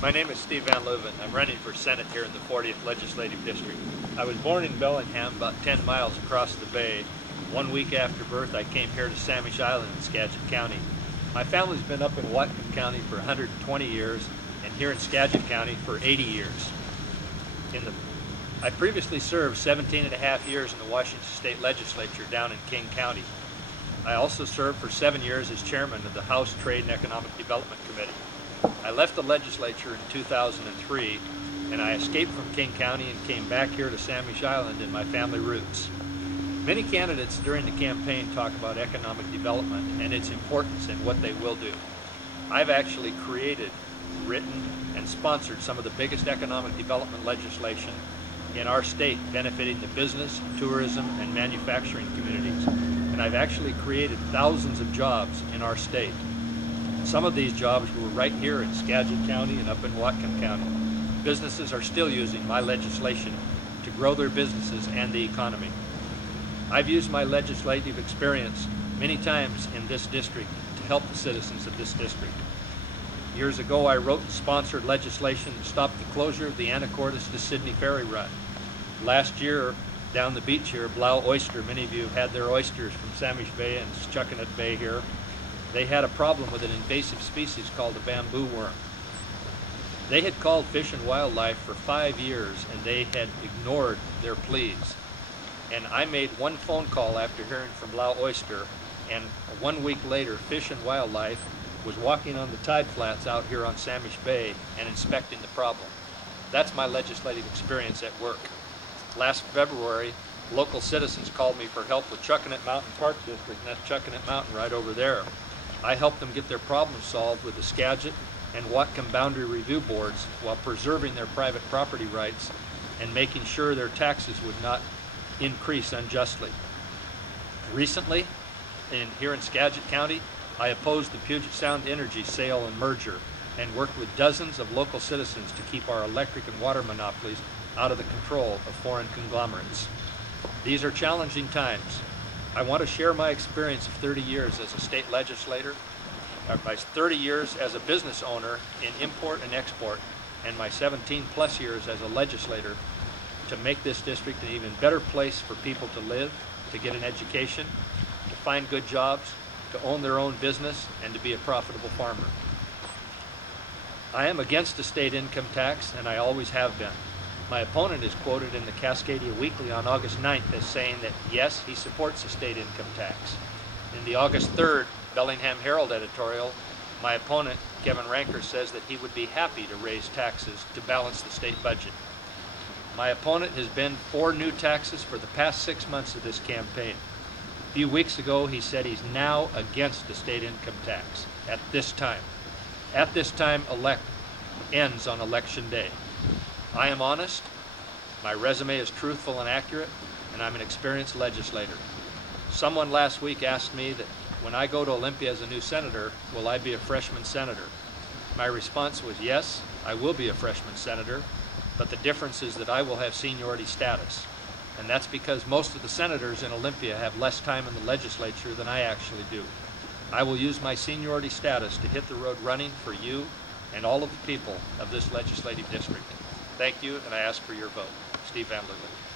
My name is Steve Van Luven. I'm running for Senate here in the 40th Legislative District. I was born in Bellingham, about 10 miles across the bay. 1 week after birth, I came here to Samish Island in Skagit County. My family's been up in Whatcom County for 120 years and here in Skagit County for 80 years. I previously served 17 and a half years in the Washington State Legislature down in King County. I also served for 7 years as chairman of the House Trade and Economic Development Committee. I left the legislature in 2003 and I escaped from King County and came back here to Samish Island in my family roots. Many candidates during the campaign talk about economic development and its importance and what they will do. I've actually created, written, and sponsored some of the biggest economic development legislation in our state, benefiting the business, tourism, and manufacturing communities. And I've actually created thousands of jobs in our state. Some of these jobs were right here in Skagit County and up in Whatcom County. Businesses are still using my legislation to grow their businesses and the economy. I've used my legislative experience many times in this district to help the citizens of this district. Years ago, I wrote and sponsored legislation to stop the closure of the Anacortes to Sydney ferry run. Last year, down the beach here, Blau Oyster, many of you have had their oysters from Samish Bay and Chuckanut Bay here. They had a problem with an invasive species called the bamboo worm. They had called Fish and Wildlife for 5 years and they had ignored their pleas. And I made one phone call after hearing from Blau Oyster, and 1 week later, Fish and Wildlife was walking on the tide flats out here on Samish Bay and inspecting the problem. That's my legislative experience at work. Last February, local citizens called me for help with Chuckanut Mountain Park District, and that's Chuckanut Mountain right over there. I helped them get their problems solved with the Skagit and Whatcom boundary review boards while preserving their private property rights and making sure their taxes would not increase unjustly. Recently, here in Skagit County, I opposed the Puget Sound Energy sale and merger and worked with dozens of local citizens to keep our electric and water monopolies out of the control of foreign conglomerates. These are challenging times. I want to share my experience of 30 years as a state legislator, my 30 years as a business owner in import and export, and my 17 plus years as a legislator to make this district an even better place for people to live, to get an education, to find good jobs, to own their own business, and to be a profitable farmer. I am against the state income tax, and I always have been. My opponent is quoted in the Cascadia Weekly on August 9th as saying that, yes, he supports the state income tax. In the August 3rd Bellingham Herald editorial, my opponent, Kevin Ranker, says that he would be happy to raise taxes to balance the state budget. My opponent has been for new taxes for the past 6 months of this campaign. A few weeks ago, he said he's now against the state income tax at this time. At this time, ends on election day. I am honest, my resume is truthful and accurate, and I'm an experienced legislator. Someone last week asked me that when I go to Olympia as a new senator, will I be a freshman senator? My response was yes, I will be a freshman senator, but the difference is that I will have seniority status. And that's because most of the senators in Olympia have less time in the legislature than I actually do. I will use my seniority status to hit the road running for you and all of the people of this legislative district. Thank you, and I ask for your vote. Steve Van Luven.